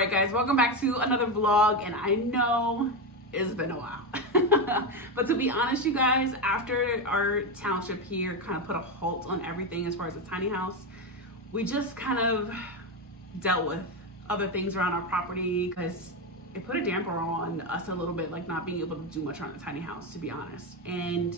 Alright guys, welcome back to another vlog, and I know it's been a while. But to be honest, you guys, after our township here kind of put a halt on everything as far as the tiny house, we just kind of dealt with other things around our property because it put a damper on us a little bit, like not being able to do much around the tiny house, to be honest. And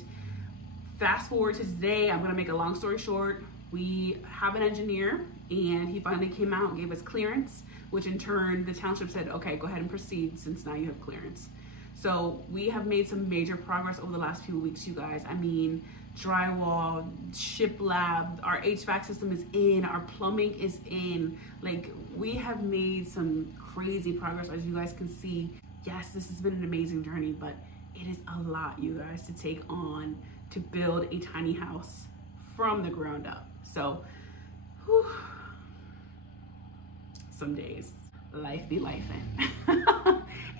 fast forward to today, I'm gonna make a long story short. We have an engineer and he finally came out and gave us clearance, which in turn the township said, okay, go ahead and proceed since now you have clearance. So we have made some major progress over the last few weeks, you guys. I mean, drywall, shiplap, our HVAC system is in, our plumbing is in. Like, we have made some crazy progress, as you guys can see. Yes, this has been an amazing journey, but it is a lot, you guys, to take on to build a tiny house from the ground up. So, whew, some days, life be lifing.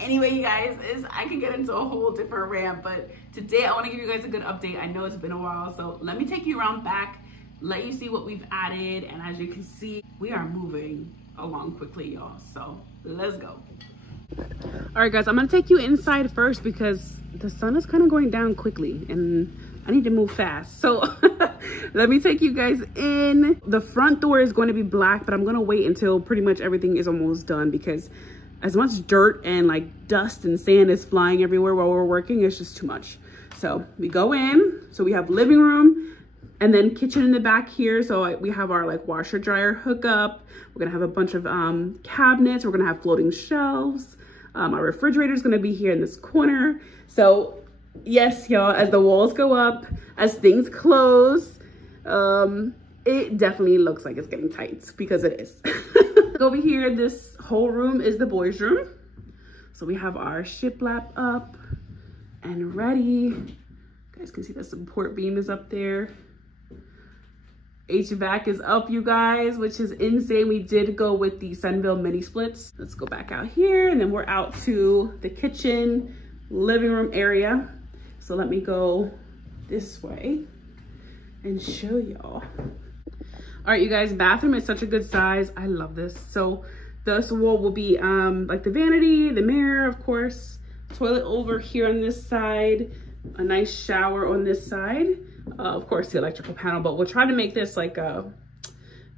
Anyway, you guys, I can get into a whole different rant, but today I want to give you guys a good update. I know it's been a while, so let me take you around back, let you see what we've added, and as you can see, we are moving along quickly, y'all. So let's go. All right, guys, I'm gonna take you inside first because the sun is kind of going down quickly, and I need to move fast. So let me take you guys in. The front door is going to be black, but I'm gonna wait until pretty much everything is almost done because as much dirt and like dust and sand is flying everywhere while we're working, it's just too much. So we go in, so we have living room and then kitchen in the back here. So we have our like washer dryer hookup. We're gonna have a bunch of cabinets. We're gonna have floating shelves. Our refrigerator is gonna be here in this corner. So yes, y'all, as the walls go up, as things close, it definitely looks like it's getting tight because it is. Over here, this whole room is the boys' room. So we have our shiplap up and ready. You guys can see the support beam is up there. HVAC is up, you guys, which is insane. We did go with the Sunville mini splits. Let's go back out here, and then we're out to the kitchen, living room area. So let me go this way and show y'all. All right, you guys, bathroom is such a good size. I love this. So this wall will be like the vanity, the mirror, of course, toilet over here on this side, a nice shower on this side, of course the electrical panel, but we'll try to make this like a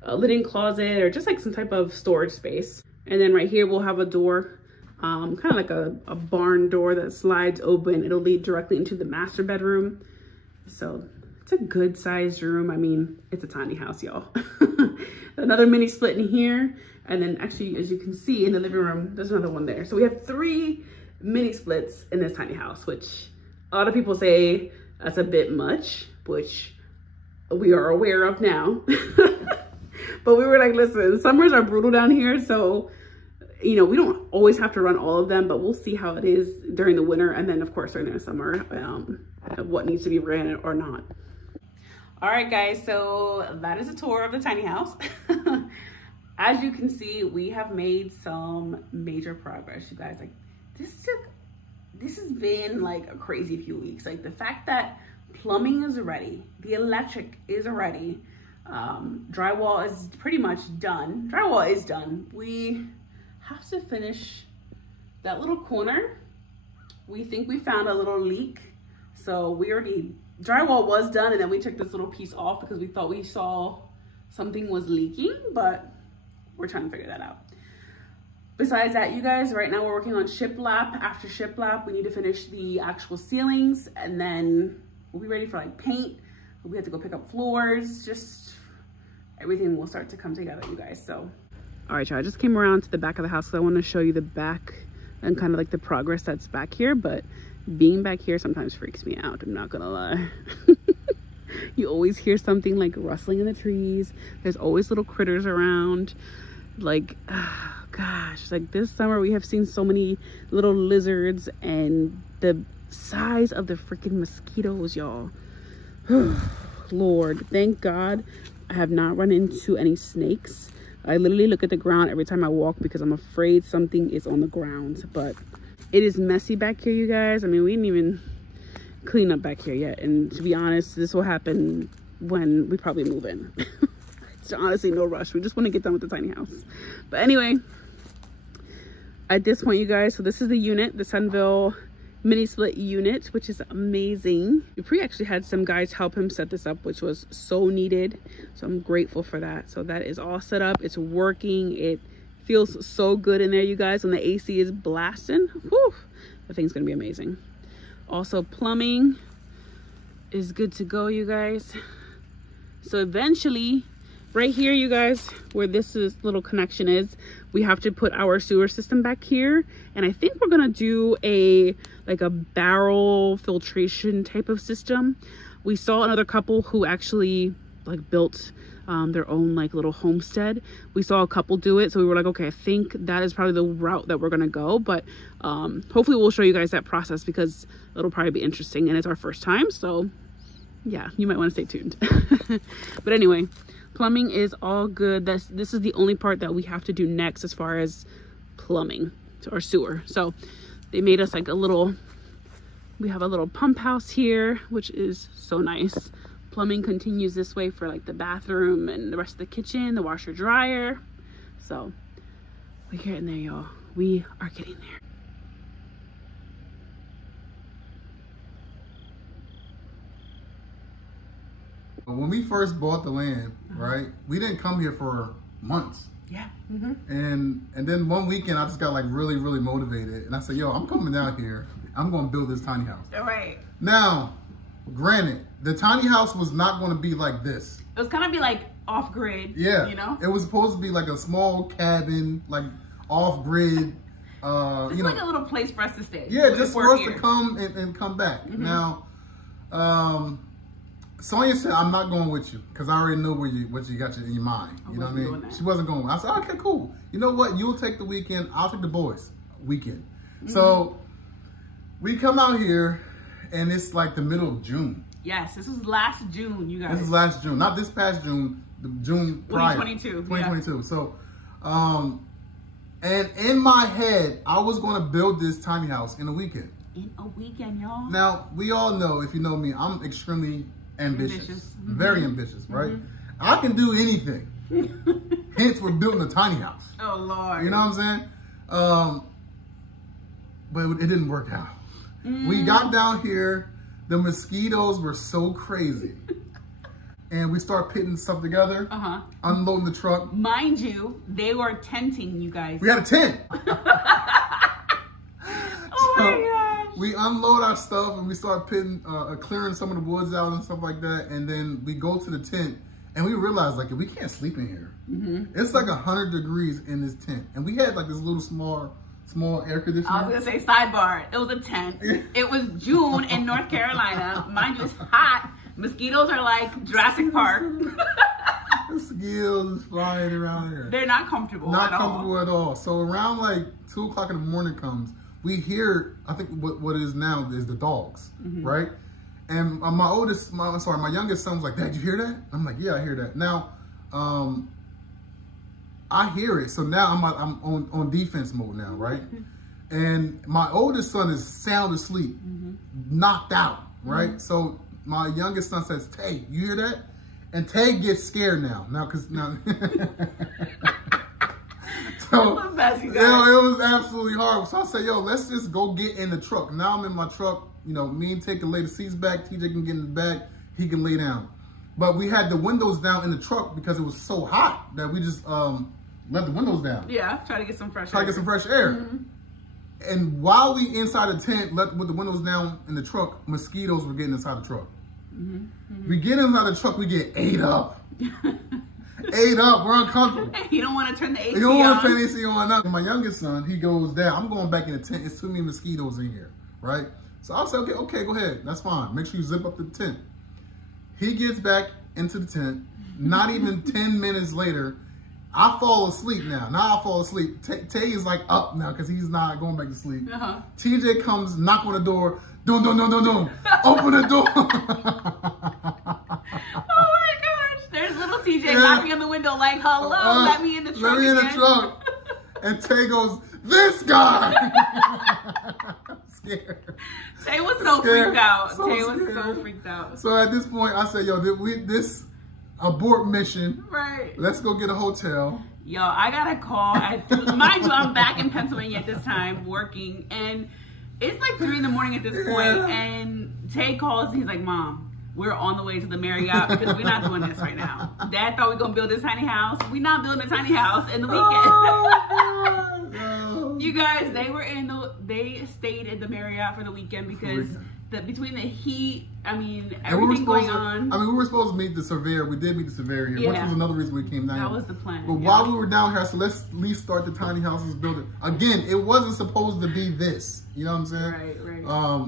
linen closet or just like some type of storage space. And then right here we'll have a door, kind of like a barn door that slides open. It'll lead directly into the master bedroom. So it's a good sized room. I mean, it's a tiny house, y'all. Another mini split in here. And then actually, as you can see in the living room, there's another one there. So we have 3 mini splits in this tiny house, which a lot of people say that's a bit much, which we are aware of now. But we were like, listen, summers are brutal down here. So, you know, we don't always have to run all of them, but we'll see how it is during the winter. And then of course, during the summer, what needs to be ran or not. All right, guys, so that is a tour of the tiny house. As you can see, we have made some major progress, you guys. Like, this has been like a crazy few weeks. Like, the fact that plumbing is ready, the electric is ready, drywall is pretty much done. Drywall is done. We have to finish that little corner. We think we found a little leak. So drywall was done, and then we took this little piece off because we thought we saw something was leaking, but we're trying to figure that out. Besides that, you guys, right now we're working on shiplap. After shiplap, we need to finish the actual ceilings, and then we'll be ready for like paint. We have to go pick up floors. Just everything will start to come together, you guys. So, all right, y'all, I just came around to the back of the house because I want to show you the back and kind of like the progress that's back here, but being back here sometimes freaks me out, I'm not gonna lie. You always hear something like rustling in the trees. There's always little critters around. Like, oh gosh, like this summer we have seen so many little lizards and the size of the freaking mosquitoes, y'all. Lord, thank God I have not run into any snakes. I literally look at the ground every time I walk because I'm afraid something is on the ground. But it is messy back here, you guys. I mean, we didn't even clean up back here yet. And to be honest, this will happen when we probably move in. It's honestly no rush. We just want to get done with the tiny house. But anyway, at this point, you guys, so this is the unit, the Sunville mini split unit, which is amazing. Dupree actually had some guys help him set this up, which was so needed. So I'm grateful for that. So that is all set up. It's working. It feels so good in there, you guys. When the AC is blasting, whew, the thing's gonna be amazing. Also, plumbing is good to go, you guys. So eventually, right here, you guys, where this little connection is, we have to put our sewer system back here. And I think we're gonna do like a barrel filtration type of system. We saw another couple who actually like built their own like little homestead. We saw a couple do it, so we were like, okay, I think that is probably the route that we're gonna go. But hopefully we'll show you guys that process, because it'll probably be interesting, and it's our first time, so yeah, you might want to stay tuned. But anyway, plumbing is all good. This is the only part that we have to do next as far as plumbing or sewer. So they made us like we have a little pump house here, which is so nice. Plumbing continues this way for like the bathroom and the rest of the kitchen, the washer dryer. So we're getting there, y'all. We are getting there. When we first bought the land, right, we didn't come here for months. Yeah. And then one weekend I just got like really motivated, and I said, yo, I'm coming down here. I'm going to build this tiny house. All right. Now, granted, the tiny house was not going to be like this. It was gonna be like off grid. Yeah. You know? It was supposed to be like a small cabin, like off grid. It's like a little place for us to stay. Yeah, just for us to come and come back. Now, Sonia said, I'm not going with you, because I already know what you got in your mind. You know what I mean? She wasn't going. I said, okay, cool. You know what? You'll take the weekend. I'll take the boys weekend. So we come out here, and it's like the middle of June. Yes, this was last June, you guys. This is last June, not this past June, the June prior. 2022. Yeah. So, and in my head, I was going to build this tiny house in a weekend. In a weekend, y'all. Now, we all know, if you know me, I'm extremely ambitious. Very ambitious, right? I can do anything. Hence, we're building a tiny house. Oh, Lord. You know what I'm saying? But it didn't work out. We got down here, the mosquitoes were so crazy. And we start putting stuff together, unloading the truck. Mind you, they were tenting, you guys. We had a tent. Oh my gosh. We unload our stuff and we start putting, clearing some of the woods out and stuff like that. And then we go to the tent and we realize, like, we can't sleep in here. It's like 100 degrees in this tent. And we had like this little small air conditioner. I was gonna say, sidebar, it was a tent. It was June in North Carolina. Mind you, it's hot. Mosquitoes are like Jurassic Park. Mosquitoes flying around here. They're not comfortable at all. So around like 2 o'clock in the morning comes, we hear, I think what it is now is the dogs, right? And my youngest son was like, Dad, you hear that? I'm like, yeah, I hear that. Now, I hear it. So now I'm on defense mode now, right? And my oldest son is sound asleep, knocked out, right? So my youngest son says, Tay, you hear that? And Tay gets scared now. So, it was absolutely horrible. So I said, yo, let's just go get in the truck. Now I'm in my truck. You know, me and Tay can lay the seats back. TJ can get in the back. He can lay down. But we had the windows down in the truck because it was so hot that we just let the windows down. Yeah, try to get some fresh air. Try to get some fresh air. And while we inside the tent, with the windows down in the truck, mosquitoes were getting inside the truck. We get inside the truck, we get ate up. Ate up, we're uncomfortable. You don't want to turn the AC on. You don't want to turn the AC on. My youngest son, he goes down. I'm going back in the tent. It's too many mosquitoes in here, right? So I'll say, okay, go ahead. That's fine. Make sure you zip up the tent. He gets back into the tent. Not even 10 minutes later, I fall asleep now. Now I fall asleep. Tay is like up now because he's not going back to sleep. TJ comes, knock on the door. Don't. Open the door. Oh my gosh. There's little TJ knocking on the window like, hello, let me in the truck. Let me in the truck. And Tay goes, this guy. I'm scared. Tay was so freaked out. Tay was so freaked out. So at this point, I said, yo, this abort mission. Right. Let's go get a hotel. Yo, I got a call. Mind you, I'm back in Pennsylvania at this time working, and it's like 3 in the morning at this point, and Tay calls and he's like, Mom, we're on the way to the Marriott because we're not doing this right now. Dad thought we were going to build this tiny house. We're not building a tiny house in the weekend. You guys, they stayed in the Marriott for the weekend because between the heat, I mean, everything going on. I mean, we were supposed to meet the surveyor. We did meet the surveyor here, which was another reason we came down here. That was the plan. But while we were down here, I said, let's at least start the tiny houses building. Again, it wasn't supposed to be this. You know what I'm saying? Right.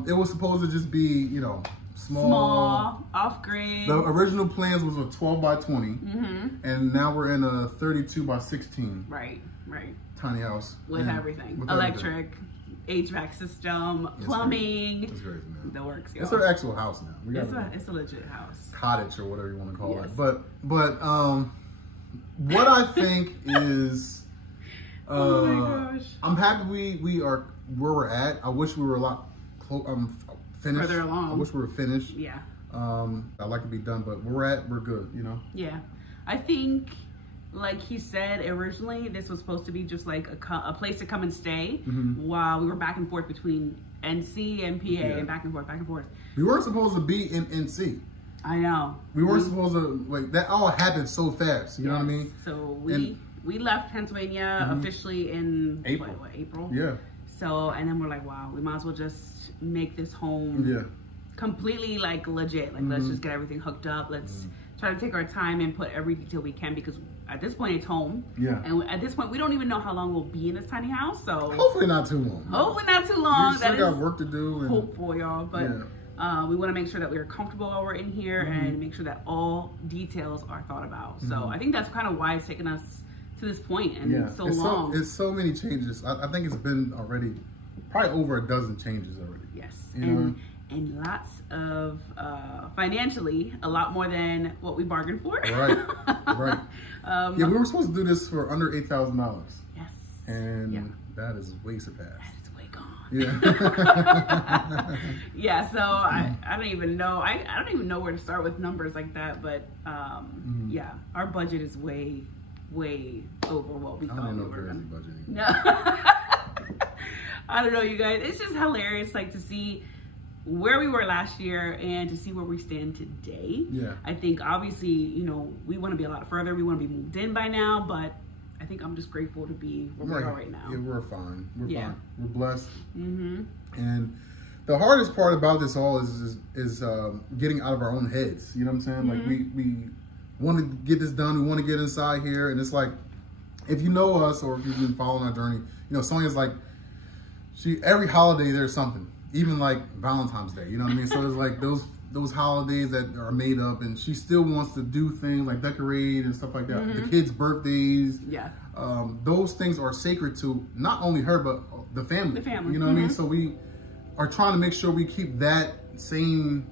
It was supposed to just be, you know, small, off-grid. The original plans was a 12 by 20, and now we're in a 32 by 16. Right. Tiny house. With everything. Electric, HVAC system, plumbing. That's crazy, man. The works, yo. It's our actual house now. It's a legit house. Cottage or whatever you want to call it. But what I think is, oh my gosh. I'm happy we are where we're at. I wish we were a lot finished. Further along. I wish we were finished. Yeah. I'd like to be done, but where we're at, we're good, you know? Yeah. I think, like he said originally, this was supposed to be just like a place to come and stay while we were back and forth between NC and PA and back and forth. We weren't supposed to be in NC. I know. We weren't supposed to, like, that all happened so fast, you know what I mean? So we left Pennsylvania officially in April. What, April? Yeah. So, and then we're like, wow, we might as well just make this home completely like legit. Like, let's just get everything hooked up. Let's try to take our time and put every detail we can, because at this point it's home. Yeah. And at this point we don't even know how long we'll be in this tiny house. So hopefully not too long. Hopefully not too long. We still got work to do. And hopeful, y'all. But we want to make sure that we're comfortable while we're in here and make sure that all details are thought about. So I think that's kind of why it's taken us to this point and so long. It's so many changes. I think it's been already probably over a dozen changes already. Yes. And lots of financially, a lot more than what we bargained for. Right. Yeah, we were supposed to do this for under $8,000. Yes. And that is way surpassed. That is way gone. Yeah. Yeah. So I don't even know. I don't even know where to start with numbers like that. But yeah, our budget is way over what we thought we were going to. No. I don't know, you guys. It's just hilarious, like, to see where we were last year and to see where we stand today. Yeah. I think obviously, you know, we want to be a lot further. We want to be moved in by now, but I think I'm just grateful to be where we are right now. Yeah, we're fine. We're fine. We're blessed. And the hardest part about this all is getting out of our own heads. You know what I'm saying? Like, we want to get this done. We want to get inside here, and it's like, if you know us or if you've been following our journey, you know, Sonia's like, every holiday there's something, even like Valentine's Day, you know what I mean? So there's like those holidays that are made up, and she still wants to do things like decorate and stuff like that. The kids' birthdays, those things are sacred to not only her but the family. You know what I mean? So we are trying to make sure we keep that same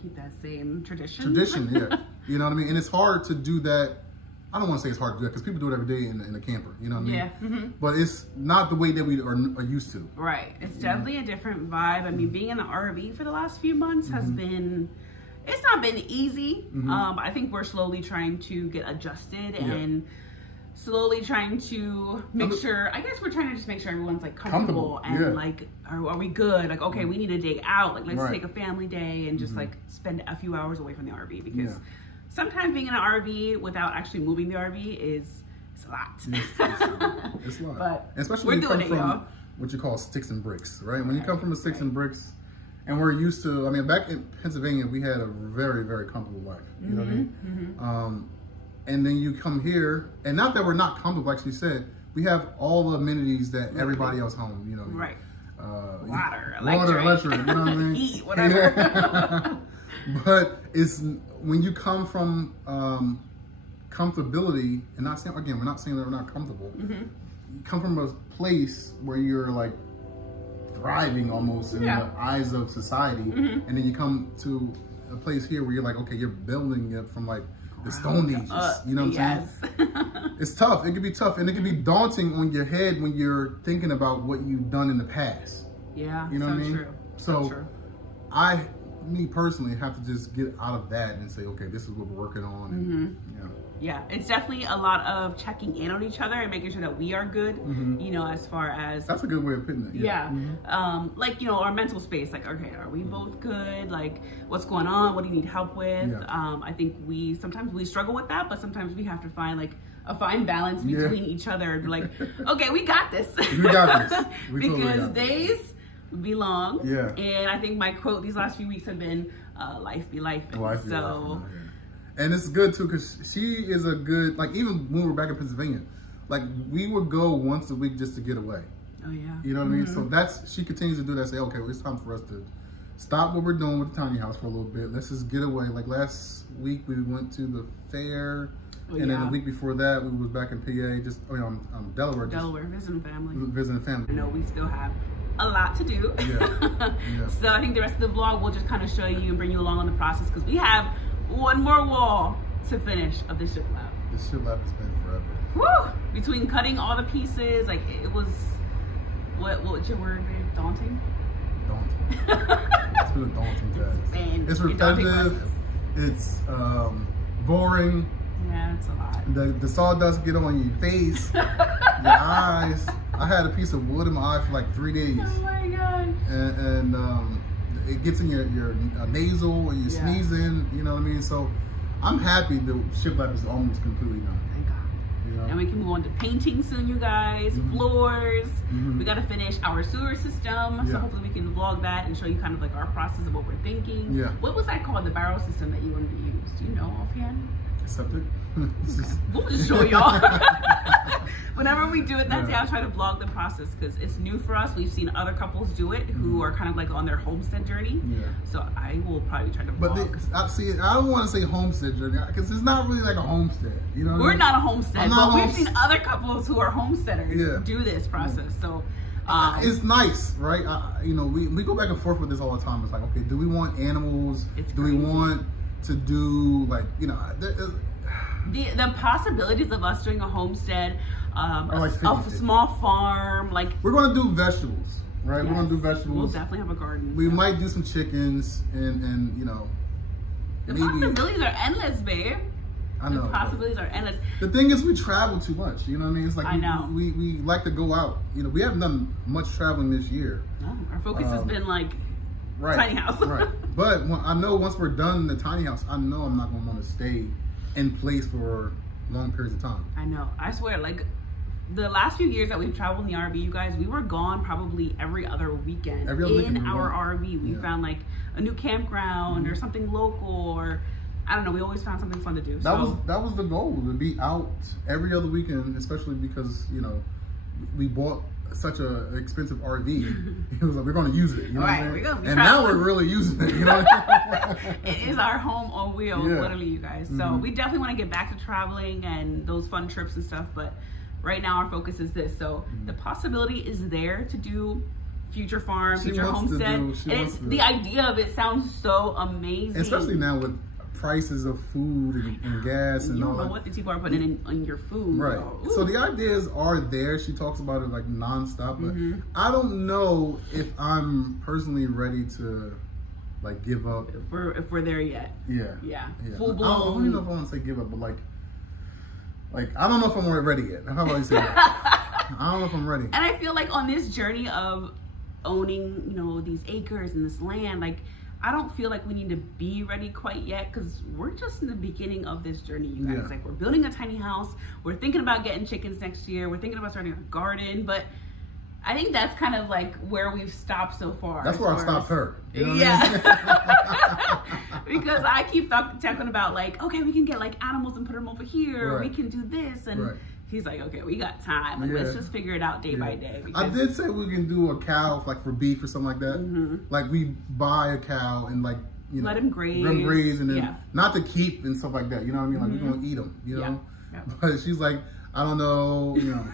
keep that same tradition. You know what I mean? And it's hard to do that. I don't want to say it's hard to do that because people do it every day in a camper, you know what I mean? But it's not the way that we are used to. Right. It's definitely a different vibe. I mean, being in the RV for the last few months has been, it's not been easy. I think we're slowly trying to get adjusted and slowly trying to make sure, I guess we're trying to just make sure everyone's like comfortable and like, are we good? Like, okay, we need a day out. Like, let's take a family day and just like spend a few hours away from the RV, because sometimes being in an RV without actually moving the RV it's a lot. It's a lot. But especially when you come from what you call sticks and bricks, right? When you come from the sticks and bricks, and we're used to, I mean, back in Pennsylvania, we had a very, very comfortable life. You know what I mean? And then you come here, and not that we're not comfortable, like she said, we have all the amenities that everybody else home, you know. Water, electric, you know what I mean? Heat, whatever. But it's when you come from comfortability, and not saying, again, we're not saying that we're not comfortable. You come from a place where you're like thriving almost in the eyes of society, and then you come to a place here where you're like, okay, you're building it from like the Stone Ages. You know what I'm saying? It's tough. It can be tough, and it can be daunting on your head when you're thinking about what you've done in the past. Yeah, you know what I mean? True. So true. Me personally have to just get out of that and say, okay, this is what we're working on. And, Yeah, it's definitely a lot of checking in on each other and making sure that we are good, you know, as far as... That's a good way of putting it. Yeah. Like, you know, our mental space, like, okay, are we both good? Like, what's going on? What do you need help with? I think sometimes we struggle with that, but sometimes we have to find like a fine balance between each other. Like, okay, we got this. We got this. We because totally got days this. Be long. Yeah. And I think my quote these last few weeks have been, life be life. Life be life. And it's good too, because she is a good, like, even when we were back in Pennsylvania, like, we would go once a week just to get away. Oh yeah. You know what I mean? So she continues to do that. Say, okay, well, it's time for us to stop what we're doing with the tiny house for a little bit. Let's just get away. Like last week we went to the fair, and then the week before that we was back in PA, just Delaware. Delaware, visiting family. Visiting family. I know we still have a lot to do. Yeah. So I think the rest of the vlog will just kind of show you and bring you along on the process, because we have one more wall to finish of the shiplap. The shiplap has been forever. Woo! Between cutting all the pieces, like it was, what's your word, babe? Daunting? Daunting. It's been a daunting task. It's repetitive. It's boring. Yeah, it's a lot. The sawdust get on your face, your eyes. I had a piece of wood in my eye for like 3 days. Oh my gosh. And it gets in your nasal and you're sneezing, you know what I mean? So I'm happy the shiplap is almost completely done. Thank God. You know? And we can move on to painting soon, you guys. Floors. We got to finish our sewer system. So hopefully we can vlog that and show you kind of like our process of what we're thinking. Yeah. What was that called, the barrel system that you wanted to use? Do you know offhand? Septic. Okay. We'll just show y'all. Whenever we do it that day, I'll try to vlog the process because it's new for us. We've seen other couples do it who are kind of like on their homestead journey. So I will probably try to vlog. But I don't want to say homestead journey because it's not really like a homestead. You know, we're not a homestead, but we've seen other couples who are homesteaders do this process. So it's nice, right? You know, we go back and forth with this all the time. It's like, okay, do we want animals? Do we want to do like, you know, the possibilities of us doing a homestead, like a small farm, like we're gonna do vegetables, right? We're gonna do vegetables. We'll definitely have a garden. We might do some chickens, and you know, the possibilities are endless, babe. I know. The possibilities are endless. The thing is, we travel too much. You know what I mean? It's like I know. We like to go out. You know, we haven't done much traveling this year. No, our focus has been like tiny house. Right. But I know once we're done in the tiny house, I know I'm not gonna want to stay in place for long periods of time. I know. I swear, like the last few years that we've traveled in the RV, you guys, we were gone probably every other weekend. In our RV, we found like a new campground or something local, or I don't know. We always found something fun to do. That was the goal, to be out every other weekend, especially because, you know, we bought such a expensive RV. It was like, we're going to use it. You know what I mean? And now we're really using it. You know? It is our home on wheels, literally, you guys. So we definitely want to get back to traveling and those fun trips and stuff. But right now our focus is this. So the possibility is there to do future farm, future homestead. The idea of it sounds so amazing. Especially now with prices of food and gas and all that. You don't know what these people are putting in your food. Right. So the ideas are there. She talks about it like nonstop, but I don't know if I'm personally ready to like give up. If we're there yet. Yeah. Full blown. I don't even know if I want to say give up, but like I don't know if I'm ready yet. How about you say that? I don't know if I'm ready. And I feel like on this journey of owning, you know, these acres and this land, like I don't feel like we need to be ready quite yet because we're just in the beginning of this journey, you guys. Like we're building a tiny house. We're thinking about getting chickens next year. We're thinking about starting a garden, but I think that's kind of like where we've stopped so far. That's where I stopped her. You know Because I keep talking about like, okay, we can get like animals and put them over here. Or we can do this. And he's like, okay, we got time. Like, let's just figure it out day by day. I did say we can do a cow like for beef or something like that. Like we buy a cow and like, you know, let him graze. And then not to keep and stuff like that. You know what I mean? Like we're gonna eat them. You know. But she's like, I don't know. You know.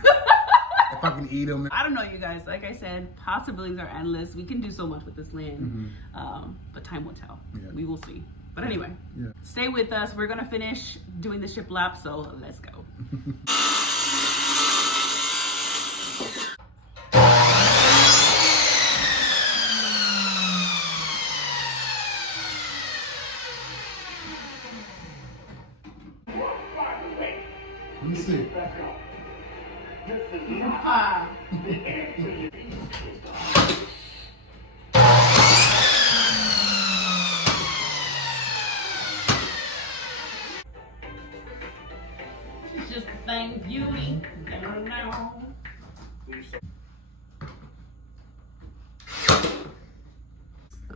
If I can eat them. I don't know, you guys. Like I said, possibilities are endless. We can do so much with this land, but time will tell. We will see. But anyway, stay with us. We're gonna finish doing the shiplap, so let's go.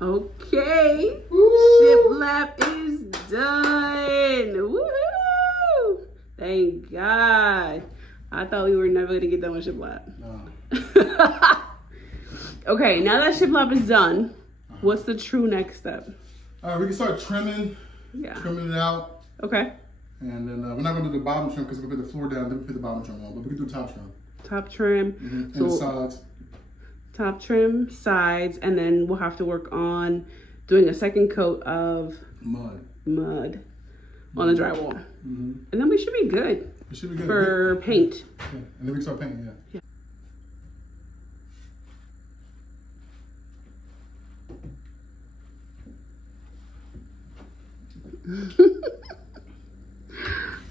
Okay, Woo! shiplap is done. Woohoo! Thank God. I thought we were never gonna get done with shiplap. No. Okay, now that shiplap is done, what's the true next step? All right, we can start trimming it out. Okay. And then we're not gonna do the bottom trim because we're gonna put the floor down, then we put the bottom trim on, but we can do top trim. Top trim. And So the sides. top trim, sides, and then we'll have to work on doing a second coat of mud on the drywall. And then we should be good. It should be good for paint. Yeah. And then we can start painting, yeah.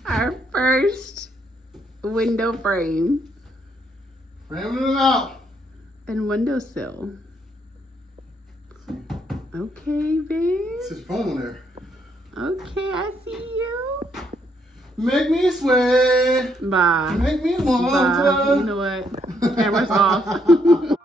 Our first window frame. Framing it out. And windowsill. Okay, babe. It's just foam there. Okay, I see you. Make me sweat. Bye. Make me want Bye. to. You know what? Camera's off.